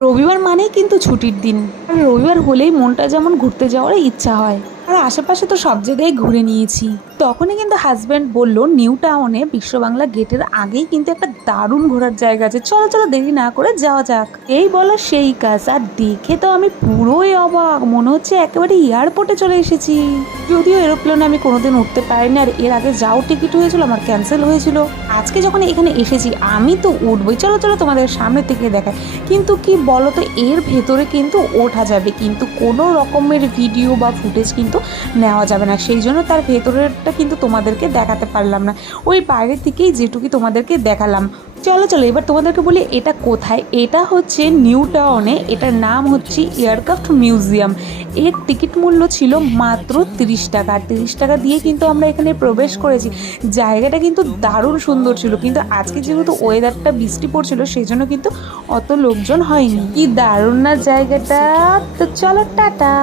রবিবার মানেই কিন্তু ছুটির দিন। আর রবিবার হলেই মনটা যেমন ঘুরতে যাওয়ার ইচ্ছা হয়। আর আশেপাশে তো সব জায়গায় ঘুরে নিয়েছি। তখনই কিন্তু হাজব্যান্ড বলল নিউ টাউনে বিশ্ব বাংলা গেটের আগেই কিন্তু একটা দারুণ ঘোরার জায়গা আছে, চলো চলো দেরি না করে যাওয়া যাক। এই বলো সেই কাজ, আর দেখে তো আমি পুরোই অবাক, মনে হচ্ছে একেবারে এয়ারপোর্টে চলে এসেছি। যদিও এরোপ্লেনে আমি কোনোদিন উঠতে পারিনি, আর এর আগে যাও টিকিট হয়েছিল আমার ক্যান্সেল হয়েছিল। আজকে যখন এখানে এসেছি আমি তো উঠবই, চলো চলো তোমাদের সামনে থেকে দেখায়। কিন্তু কি বলো তো, এর ভেতরে কিন্তু ওঠা যাবে কিন্তু কোনো রকমের ভিডিও বা ফুটেজ কিন্তু নেওয়া যাবে না, সেই জন্য তার ভেতরেরটা কিন্তু তোমাদেরকে দেখাতে পারলাম না। ওই বাইরের দিকেই যেটুকু তোমাদেরকে দেখালাম। চলো চলো এবার তোমাদেরকে বলি এটা কোথায়। এটা হচ্ছে নিউ টাউনে, এটার নাম হচ্ছে এয়ারক্রাফট মিউজিয়াম। এর টিকিট মূল্য ছিল মাত্র 30 টাকা। 30 টাকা দিয়ে কিন্তু আমরা এখানে প্রবেশ করেছি। জায়গাটা কিন্তু দারুণ সুন্দর ছিল, কিন্তু আজকে যেহেতু ওয়েদারটা বৃষ্টি পড়ছিল সেই জন্য কিন্তু অত লোকজন হয়নি। কি দারুণ না জায়গাটা। তো চলো টাটা।